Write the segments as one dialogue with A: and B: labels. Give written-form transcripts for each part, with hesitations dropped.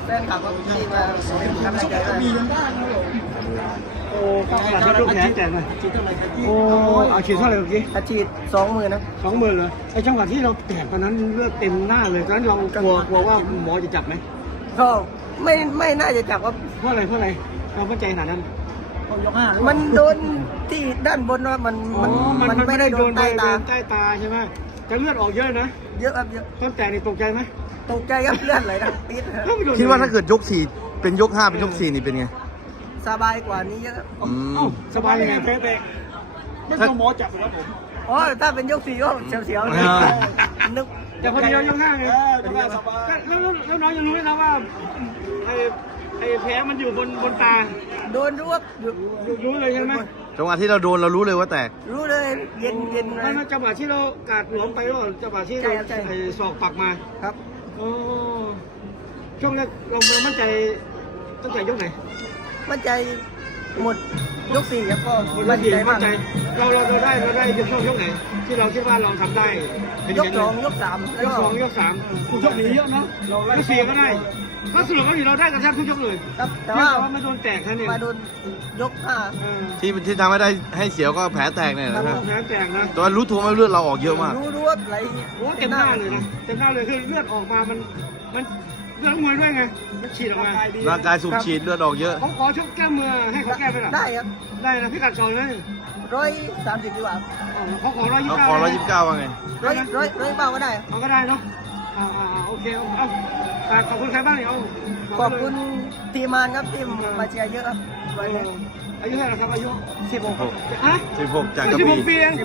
A: แฟนคลับก็ที่มาเป็นกำลังใจด้วย
B: โอ้ก็ขาดแล้วลูกแขนแตกเลยโอ้เอาฉีดเท่าไหร่เมื่อกี้
A: อาชีพ20,000นะ
B: 20,000เลยไอ้จังหวะที่เราแตกตอนนั้นเลือดเต็มหน้าเลยตอนนั้นเรากลัวว่าหมอจะจับไหม
A: ก็ไม่น่าจะจับว่า
B: เพราะอะไรเรามั่นใจขนาดนั้น
A: มันโดนที่ด้านบนว่ามันไม่ได้โดนใต้ตา
B: ใต้ตาใช่ไหมแต่เลือดออกเยอะนะ
A: เยอะครับเยอะ
B: ตอนแตกนี่ตกใจไหม
A: ตกใจครับเลือดไหลนะปิดครับ
C: คิดว่าถ้าเกิดยก4เป็นยก5เป็นยก4นี่เป็นไง
A: สบายกว่านี้เยอะครับ
B: สบายยังไงแพ้แตกไม่ต้องหมอจับครับผม
A: อ๋อถ้าเป็นยก4ก็เสียวๆนะนึก
B: แต่พอดีเรายก5ไงแล้วน้องยังรู้นะว่าไอ้แผลมันอยู่บนตา
A: โดนรวบอยู่
B: รู้เลยใช่ไหม
C: จังหวะที่เราโดนเรารู้เลยว่าแตก
A: รู้เลยเย็นเล
B: ไม่
A: ย
B: จังหวะที่เรากาดหลวมไปว่าจังหวะที่เราไอ้ศอกปักมา
A: ครับ
B: โอ้ช่วงแรกเรามั่นใจตั้งแต่ยกไหน
A: มั่นใจหมดยก4ครับก็
B: มั่นใจ
A: มาก
B: เราได้ช่วงยกไหน ที่เราคิดว่าเราทำได้
A: ยก2ยก3
B: ยก2ยก3คุณยกหนีเยอะเนาะยก4ก็ได้ก็สรุปว่าเราได้กันแทบทุกยกเลย
A: ครับแต่ว่า
B: ไม่โดนแตกแค่นี้
A: มาโดนยก5
C: ที่ทำให้ได้ให้เสียวก็แผลแตกเนี่ยนะครับ
B: แผลแตกนะ
C: แต่ว่ารู้ตัวไหมเลือดเราออกเยอะมาก
A: รู้ว่าไหล
B: โอ้เต็มหน้าเลยนะเต็มหน้าเลยคือเลือดออกมามันเลือดมวยด้วยไงมันฉีดออกมา
C: ร่างกายสูบฉีดเลือดออกเยอะ
B: เขาขอชกแก้มือให้เขาแก้ไปหรอ
A: ได้ครับ
B: ได้นะพี่กัดสองเลย
A: 130ดีกว่า
B: เขาขอ129
C: เขาขอ129ว่าไง
A: ร้อยเบาก็ได้
B: เอาก็ได้เนาะโอเคเอาขอบคุณใครบ้างเนี่ยเอา
A: ขอบคุณทีมงานครับที่มาเชียร์เยอะครับวันนี้
B: อายุเท่าไหร่ครับอายุ
A: 16
B: ฮะ
C: 16จากกระบี่
B: 16 ปีเอง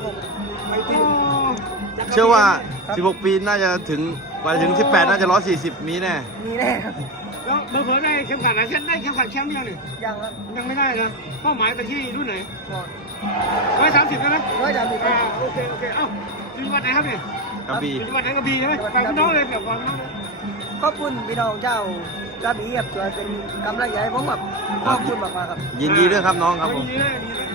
C: เชื่อว่า 16 ปีน่าจะถึงไปถึง 18 น่าจะ 140 มีแน่
A: มีแน่ครับ
B: แล้วเบอร์ได้เข็มขัดนะเช่นได้เข็มขัดแชมป์ยังเนี่ย
A: ยังครับ
B: ยังไม่ได้นะเป้าหมายไปที่รุ่นไหน
A: ก่อน
B: 130ใช่ไหม
A: 130ครับ
B: โอเคเอ้าอยู่จังหวัดไหนครับเนี่ย
C: กระบี่
B: อยู่จังหวัดไหนกระบี่ใช่ไหมฝากพี่น้องเลยแบบความน้องเลย
A: ขอบคุณพี่น้องเจ้ากระบี่ครับช่วยเป็นกำลังใจให้ผมแบบขอบคุณมากๆครับ
C: ยินดีด้วยครับน้องครับผม
B: ดีเลย